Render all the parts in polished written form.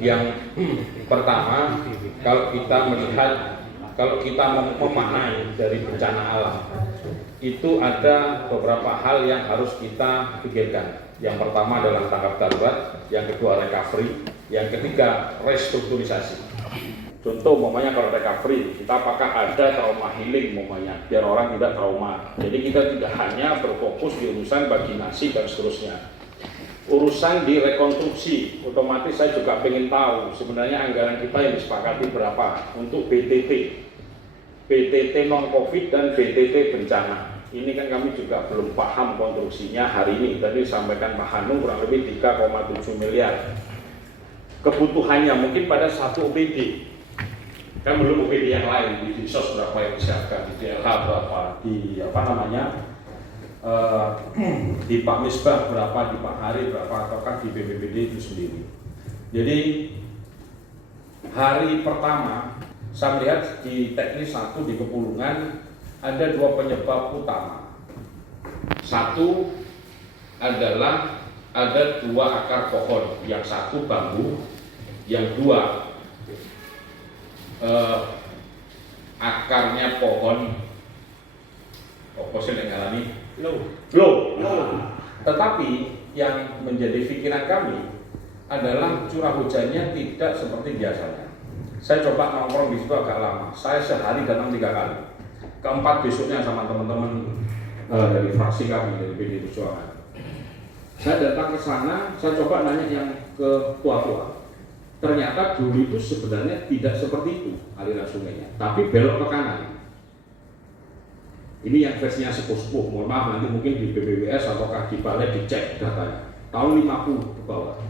Yang pertama, kalau kita melihat, kalau kita memaknai dari bencana alam, itu ada beberapa hal yang harus kita pikirkan. Yang pertama adalah tanggap darurat, yang kedua recovery, yang ketiga restrukturisasi. Contoh, umpamanya kalau recovery, kita apakah ada trauma healing, umpamanya, biar orang tidak trauma. Jadi kita tidak hanya berfokus di urusan bagi nasi dan seterusnya. Urusan di rekonstruksi, otomatis saya juga ingin tahu sebenarnya anggaran kita yang disepakati berapa untuk BTT non-COVID dan BTT bencana. Ini kan kami juga belum paham konstruksinya hari ini. Tadi disampaikan Pak Hanung kurang lebih 3,7 miliar. Kebutuhannya mungkin pada satu OPD. Kan belum OPD yang lain, di Dinsos berapa yang disiapkan, di DLH berapa, di apa namanya, di Pak Misbah berapa, di Pak Hari berapa, ataukah di BPBD itu sendiri. Jadi hari pertama saya melihat di teknis 1 di Kepulungan ada 2 penyebab utama. Satu adalah ada 2 akar pohon, yang satu bambu, yang 2 akarnya pohon yang ngalami low. Tetapi yang menjadi pikiran kami adalah curah hujannya tidak seperti biasanya. Saya coba nongkrong di situ agak lama. Saya sehari datang 3 kali. Keempat besoknya sama teman-teman dari fraksi kami dari PD Perjuangan. Saya datang ke sana, saya coba nanya yang ke tua-tua. Ternyata dulu itu sebenarnya tidak seperti itu aliran sungainya, tapi belok ke kanan. Ini yang versinya sepuh-sepuh, mohon maaf nanti mungkin di BBWS ataukah di balai dicek datanya. Tahun 50 ke bawah.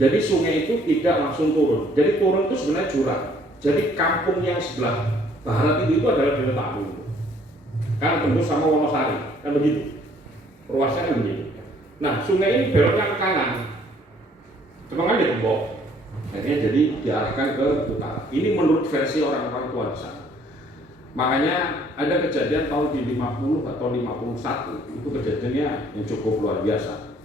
Jadi sungai itu tidak langsung turun. Jadi turun itu sebenarnya jurang. Jadi kampung yang sebelah barat itu adalah Desa Tamu. Kan tembus sama Wonosari, kan begitu. Ruasnya kan begitu. Nah, sungai ini beloknya ke kanan. Cuma kan dia tembok. Akhirnya jadi diarahkan ke utara. Ini menurut versi orang-orang tua di sana. Makanya ada kejadian tahun di 50 atau 51, itu kejadiannya yang cukup luar biasa.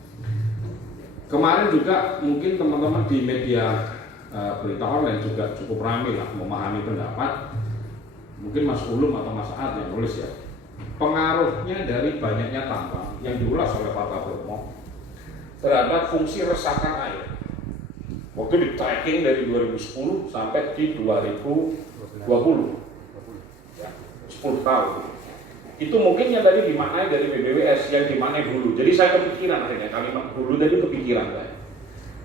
Kemarin juga mungkin teman-teman di media berita online juga cukup ramai lah memahami pendapat. Mungkin Mas Ulum atau Mas Aad yang nulis ya. Pengaruhnya dari banyaknya tambang yang diulas oleh Pak Kabromo terhadap fungsi resapan air. Waktu di tracking dari 2010 sampai di 2020, ya, 10 tahun. Itu mungkin yang tadi dimaknai dari BBWS, yang dimaknai hulu. Jadi saya kepikiran akhirnya kalimat hulu tadi kepikiran saya.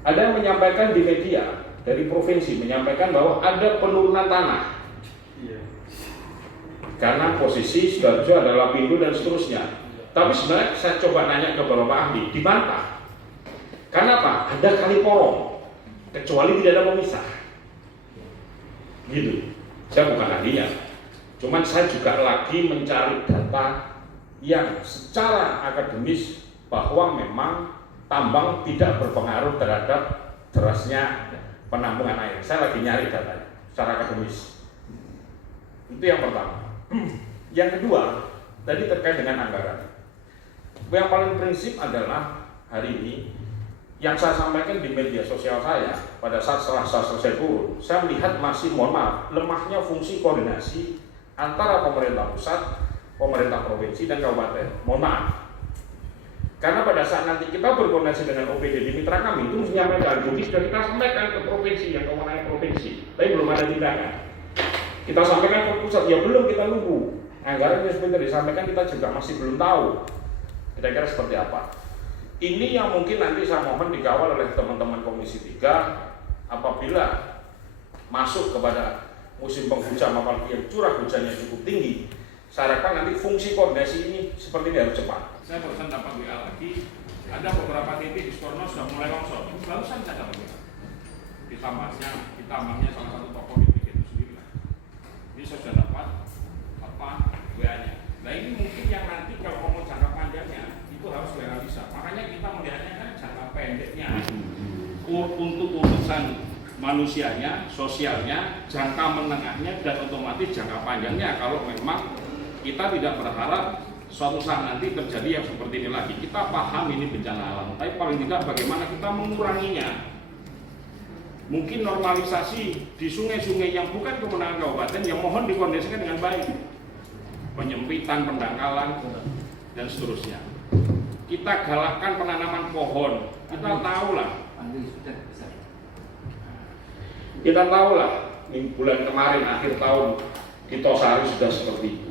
Ada yang menyampaikan di media dari provinsi menyampaikan bahwa ada penurunan tanah. Karena posisi Sidoarjo adalah pintu dan seterusnya. Tapi sebenarnya saya coba nanya ke beberapa ahli, dibantah. Karena apa? Ada kali porong. Kecuali tidak ada pemisah, gitu. Saya bukan ahlinya, cuman saya juga lagi mencari data yang secara akademis bahwa memang tambang tidak berpengaruh terhadap derasnya penampungan air. Saya lagi nyari datanya secara akademis. Itu yang pertama. Yang kedua, tadi terkait dengan anggaran. Yang paling prinsip adalah hari ini yang saya sampaikan di media sosial saya pada saat setelah saya selesai turun, saya melihat masih, mohon maaf, lemahnya fungsi koordinasi antara pemerintah pusat, pemerintah provinsi dan kabupaten. Mohon maaf. Karena pada saat nanti kita berkoordinasi dengan OPD di mitra kami itu mesti menyampaikan, jadi sudah kita sampaikan ke provinsi yang kewenangan provinsi, tapi belum ada tindakan. Kita sampaikan ke pusat, ya belum, kita nunggu. Anggaran yang seperti disampaikan kita juga masih belum tahu. Kira-kira seperti apa? Ini yang mungkin nanti saya mohon dikawal oleh teman-teman Komisi 3 apabila masuk kepada musim penghujan apalagi yang curah hujannya cukup tinggi. Saya harapkan nanti fungsi koordinasi ini seperti ini harus cepat. Saya barusan dapat WA lagi, ada beberapa titik di Sukorno sudah mulai longsor. Barusan saya dapat WA. Ditambahnya salah satu tokoh di itu sendiri lah. Ini saya sudah dapat WA-nya. Nah ini mungkin yang nanti kalau ngomong jangka panjangnya itu harus realisa. Makanya kita melihatnya kan jangka pendeknya untuk urusan manusianya, sosialnya, jangka menengahnya, dan otomatis jangka panjangnya. Kalau memang kita tidak berharap suatu saat nanti terjadi yang seperti ini lagi. Kita paham ini bencana alam, tapi paling tidak bagaimana kita menguranginya. Mungkin normalisasi di sungai-sungai yang bukan kewenangan kabupaten yang mohon dikondisikan dengan baik. Penyempitan, pendangkalan, dan seterusnya. Kita galakkan penanaman pohon. Kita tahulah bulan kemarin akhir tahun di Tosari sudah seperti itu.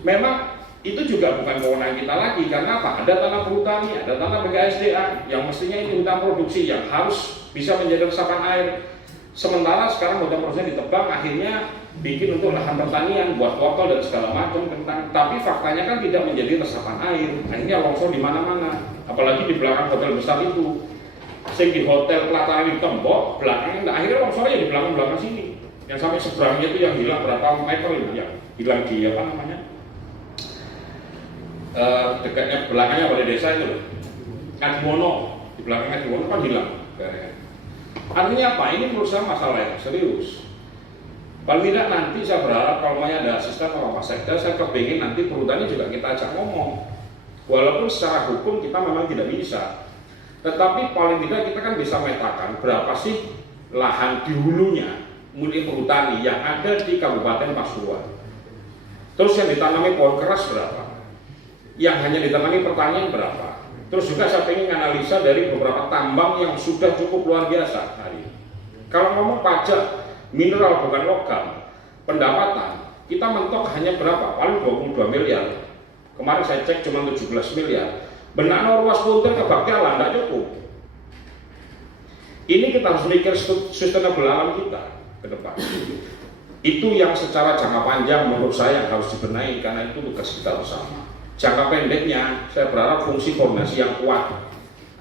Memang itu juga bukan kewenangan kita lagi, karena apa? Ada tanah perhutani, ada tanah BKSDA yang mestinya ini hutan produksi yang harus bisa menjadi resapan air. Sementara sekarang hutan produksi ditebang, akhirnya bikin untuk lahan pertanian, buat wortel dan segala macam tentang. Tapi faktanya kan tidak menjadi resapan air, akhirnya longsor di mana-mana. Apalagi di belakang hotel besar itu, sing di hotel pelataran di tembok, belakangnya akhirnya longsornya di belakang sini. Yang sampai seberangnya itu yang hilang berapa meter itu yang hilang di apa namanya? Dekatnya belakangnya balai desa itu loh, Kadimono, di belakang Kadimono kan hilang. Artinya apa? Ini menurut saya masalah yang serius. Paling tidak nanti saya berharap kalau ada asisten atau Pak Sekda, saya kepingin nanti perhutani juga kita ajak ngomong. Walaupun secara hukum kita memang tidak bisa, tetapi paling tidak kita kan bisa memetakan berapa sih lahan di hulunya milik perhutani yang ada di Kabupaten Pasuruan. Terus yang ditanami pohon keras berapa? Yang hanya ditanami pertanian berapa? Terus juga saya ingin analisa dari beberapa tambang yang sudah cukup luar biasa hari ini. Kalau ngomong pajak mineral bukan logam, pendapatan kita mentok hanya berapa? Paling 22 miliar. Kemarin saya cek cuma 17 miliar. Benakno ruas punten ke Baktiala tidak cukup. Ini kita harus mikir sustainable alam kita ke depan. Itu yang secara jangka panjang menurut saya harus dibenahi, karena itu tugas kita bersama. Jangka pendeknya, saya berharap fungsi koordinasi yang kuat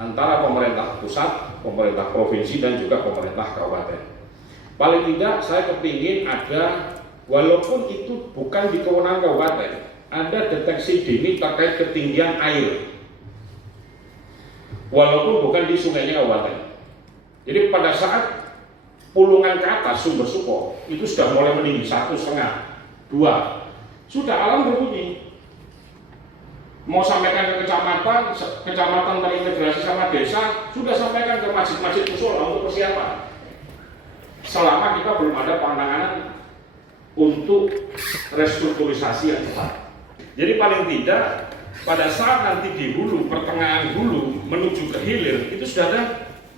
antara pemerintah pusat, pemerintah provinsi, dan juga pemerintah kabupaten. Paling tidak saya kepingin ada, walaupun itu bukan di kewenangan kabupaten, ada deteksi dini terkait ketinggian air, walaupun bukan di sungainya kabupaten. Jadi pada saat pulungan ke atas sumber Suko itu sudah mulai meninggi 1,5, 2, sudah alam berbunyi. Mau sampaikan ke kecamatan terintegrasi sama desa, sudah sampaikan ke masjid-masjid musola untuk persiapan. Selama kita belum ada penanganan untuk restrukturisasi yang cepat. Jadi paling tidak pada saat nanti di hulu, pertengahan hulu menuju ke hilir itu sudah ada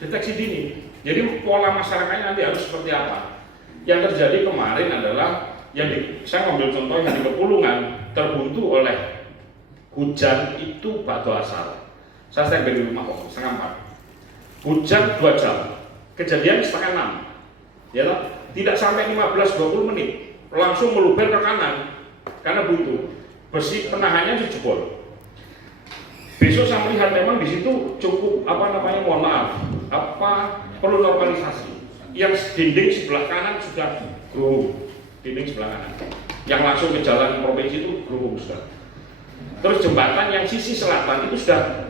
deteksi dini. Jadi pola masyarakatnya nanti harus seperti apa? Yang terjadi kemarin adalah saya ambil contoh yang di Kepulungan terbuntu oleh hujan itu batu asal. Saya standby di rumah kok, 3:30. Hujan 2 jam, kejadian 5:30. Ya, tidak sampai 15-20 menit, langsung meluber ke kanan karena buntu. Besi penahannya dijebol. Besok saya melihat memang di situ cukup mohon maaf, perlu normalisasi. Yang dinding sebelah kanan sudah growing, dinding sebelah kanan. Yang langsung ke jalan provinsi itu growing sudah. Terus jembatan yang sisi selatan itu sudah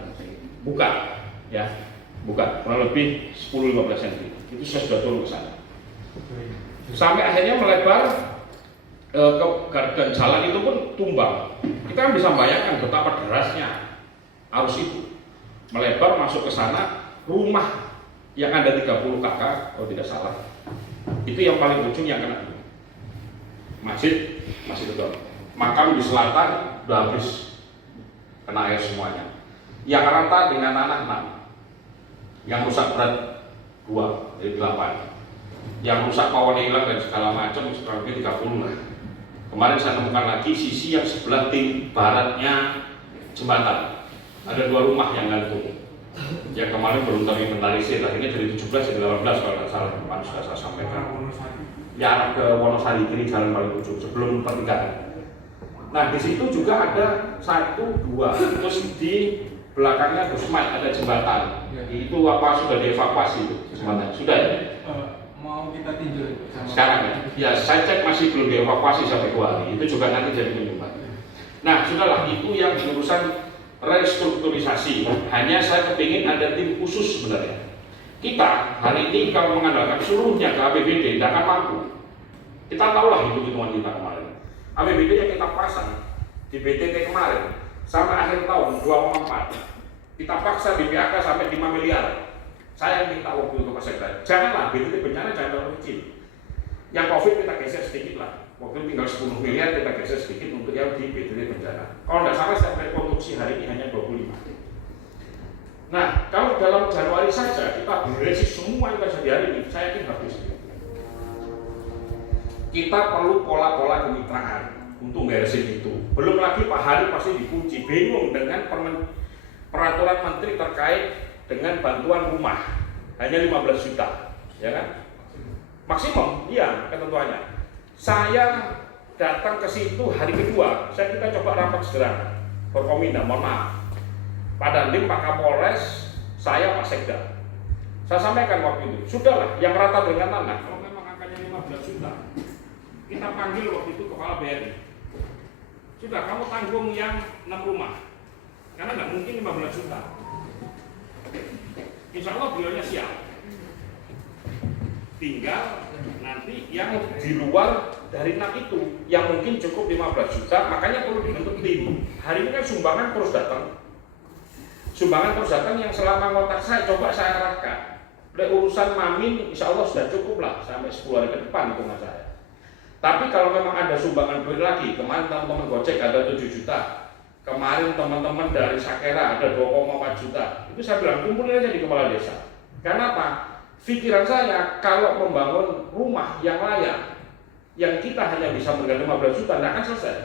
buka, ya, kurang lebih 10-15 cm. Itu sudah turun ke sana. Sampai akhirnya melebar dan jalan itu pun tumbang. Kita kan bisa bayangkan betapa derasnya arus itu. Melebar masuk ke sana, rumah yang ada 30 kakak, kalau tidak salah, itu yang paling ujung yang kena. Masjid masih betul. Makam di selatan udah habis kena air semuanya. Yang rata dengan tanah 6, yang rusak berat 2 dari 8, yang rusak pohon hilang dan segala macam kurang lebih 30 lah. Kemarin saya temukan lagi sisi yang sebelah baratnya jembatan, ada 2 rumah yang gantung. Yang kemarin belum terinventarisir, akhirnya dari 17 jadi 18 kalau tidak salah. Depan sudah saya sampaikan. Ya, arah ke Wonosari kiri jalan paling ujung sebelum pertigaan. Nah, di situ juga ada 1, 2, terus di belakangnya Gusmat ada jembatan. Itu sudah dievakuasi itu jembatan? Sudah ya? Mau kita tinjau sekarang ya? Ya, saya cek masih belum dievakuasi sampai 2 hari. Itu juga nanti jadi penyumbat. Nah, sudahlah, itu yang urusan restrukturisasi. Hanya saya kepingin ada tim khusus sebenarnya. Kita hari ini kalau mengandalkan seluruhnya ke APBD tidak akan mampu. Kita tahulah hitung-hitungan kita kemarin. APBD yang kita pasang di BTT kemarin sampai akhir tahun 2,4, kita paksa BPAK sampai 5 miliar. Saya minta waktu itu Pak Sekda, janganlah BTT bencana jangan terlalu kecil. Yang COVID kita geser sedikit lah. Waktu itu tinggal 10 miliar kita geser sedikit untuk yang di BTT bencana. Kalau tidak salah saya rekonstruksi hari ini hanya 25. Nah, kalau dalam Januari saja kita beresin semua yang terjadi hari ini, saya yakin habis. Kita perlu pola-pola kemitraan untuk beresin itu. Belum lagi Pak Hari pasti dikunci, bingung dengan peraturan menteri terkait dengan bantuan rumah hanya 15 juta, ya kan? Maksimum, iya ketentuannya. Saya datang ke situ hari kedua, kita coba rapat segera Forkominda, mohon maaf. Pak Dandim, Pak Kapolres, saya Pak Sekda. Saya sampaikan waktu itu, sudahlah yang rata dengan tanah, kalau memang angkanya 15 juta, kita panggil waktu itu Kepala BRI. Sudah, kamu tanggung yang 6 rumah, karena nggak mungkin 15 juta. Insya Allah beliaunya siap. Tinggal nanti yang di luar dari 6 itu, yang mungkin cukup 15 juta, makanya perlu dibentuk tim. Hari ini kan sumbangan terus datang. Sumbangan terus datang yang selama kontak saya coba saya arahkan. Oleh urusan Mamin, insya Allah sudah cukup lah sampai 10 hari ke depan hitungan saya. Tapi kalau memang ada sumbangan duit lagi, kemarin teman-teman Gojek ada 7 juta. Kemarin teman-teman dari Sakera ada 2,4 juta. Itu saya bilang kumpulin aja di kepala desa. Karena apa? Pikiran saya kalau membangun rumah yang layak, yang kita hanya bisa memberikan 15 juta, tidak akan selesai.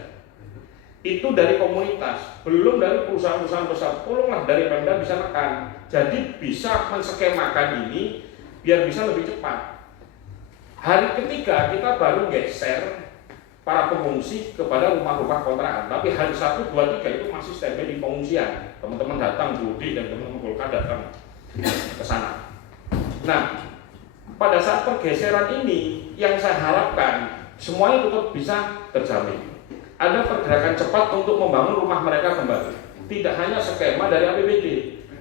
Itu dari komunitas, belum dari perusahaan-perusahaan besar. Tolonglah dari Pemda bisa nekan. Jadi bisa menskemakan ini biar bisa lebih cepat. Hari ketiga kita baru geser para pengungsi kepada rumah-rumah kontrakan. Tapi hari 1, 2, 3 itu masih standby di pengungsian. Teman-teman datang, Budi dan teman-teman Golkar datang ke sana. Nah, pada saat pergeseran ini yang saya harapkan semuanya tetap bisa terjamin. Ada pergerakan cepat untuk membangun rumah mereka kembali. Tidak hanya skema dari APBD.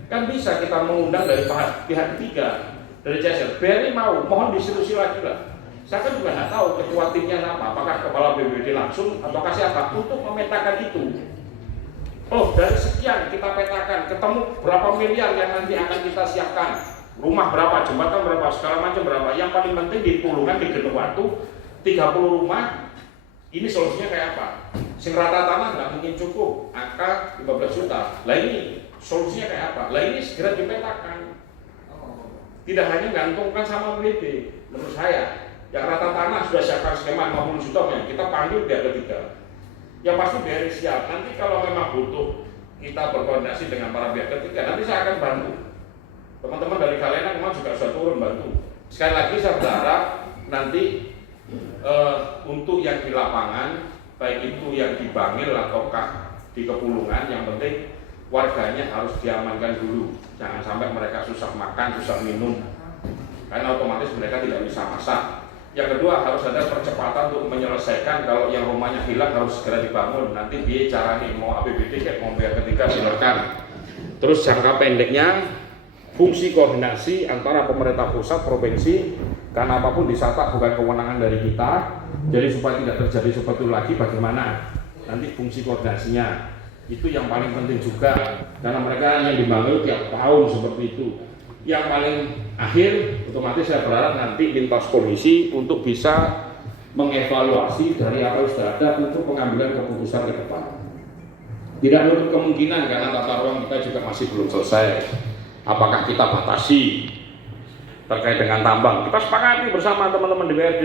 Kan bisa kita mengundang dari pihak ketiga, dari CSR. BRI mau, mohon diskusi lagi lah. Saya kan juga nggak tahu ketua timnya apa, apakah kepala BPBD langsung ataukah siapa untuk memetakan itu. Oh, dari sekian kita petakan, ketemu berapa miliar yang nanti akan kita siapkan, rumah berapa, jembatan berapa, segala macam berapa. Yang paling penting di Pulungan, di Gedung Watu 30 rumah. Ini solusinya kayak apa? Sing rata tanah nggak mungkin cukup, angka 15 juta. Lah ini solusinya kayak apa? Lah ini segera dipetakan. Tidak hanya gantungkan sama BPBD, menurut saya. Yang rata tanah sudah siapkan skema 50 juta, kita panggil pihak ketiga. Yang pasti BRI siap. Nanti kalau memang butuh kita berkoordinasi dengan para pihak ketiga, nanti saya akan bantu. Teman-teman dari Kalena memang juga sudah turun bantu. Sekali lagi saya berharap nanti untuk yang di lapangan, baik itu yang di Bangil ataukah di Kepulungan, yang penting warganya harus diamankan dulu. Jangan sampai mereka susah makan, susah minum, karena otomatis mereka tidak bisa masak. Yang kedua, harus ada percepatan untuk menyelesaikan kalau yang rumahnya hilang harus segera dibangun. Nanti biaya caranya mau APBD kayak mau pihak ketiga silakan. Terus jangka pendeknya fungsi koordinasi antara pemerintah pusat, provinsi, karena apapun disata bukan kewenangan dari kita. Jadi supaya tidak terjadi seperti itu lagi, bagaimana nanti fungsi koordinasinya itu yang paling penting juga, karena mereka yang dibangun tiap tahun seperti itu. Yang paling akhir, otomatis saya berharap nanti lintas komisi untuk bisa mengevaluasi dari apa yang sudah ada untuk pengambilan keputusan ke depan. Tidak menutup kemungkinan karena tata ruang kita juga masih belum selesai. Apakah kita batasi terkait dengan tambang? Kita sepakati bersama teman-teman di BRD.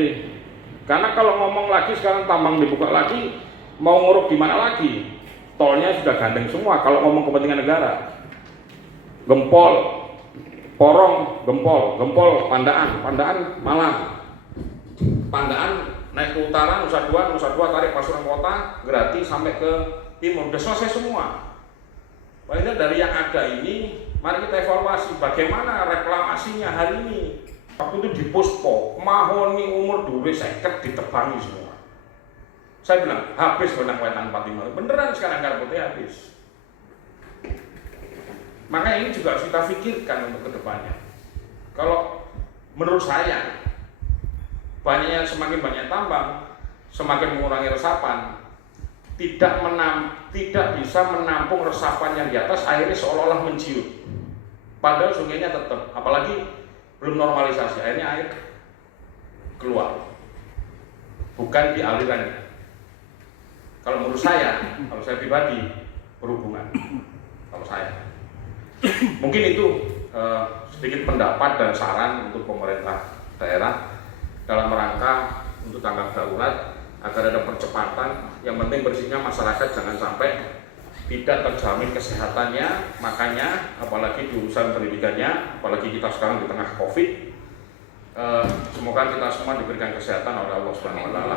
Karena kalau ngomong lagi sekarang tambang dibuka lagi, mau nguruk di mana lagi? Tolnya sudah gandeng semua. Kalau ngomong kepentingan negara, Gempol, Porong, Gempol, Pandaan Malang, Pandaan naik ke utara, Nusa Dua tarik Pasuruan Kota, gratis sampai ke timur, sudah selesai semua. Paling dari yang ada ini, mari kita evaluasi bagaimana reklamasinya hari ini. Waktu itu di Puspo, mahoni umur dure seket ditebangi semua. Saya bilang, habis wenang-wenang 45, beneran sekarang karpotnya habis. Makanya ini juga harus kita pikirkan untuk kedepannya. Kalau menurut saya, semakin banyak tambang, semakin mengurangi resapan, tidak bisa menampung resapan yang di atas, akhirnya seolah-olah menciut. padahal sungainya tetap, apalagi belum normalisasi, akhirnya air keluar, bukan di alirannya. Kalau menurut saya, kalau saya pribadi berhubungan, kalau saya, mungkin itu sedikit pendapat dan saran untuk pemerintah daerah dalam rangka untuk tanggap darurat agar ada percepatan. Yang penting bersihnya masyarakat, jangan sampai tidak terjamin kesehatannya. Makanya apalagi di urusan pendidikannya, apalagi kita sekarang di tengah COVID, semoga kita semua diberikan kesehatan oleh Allah Subhanahu wa taala.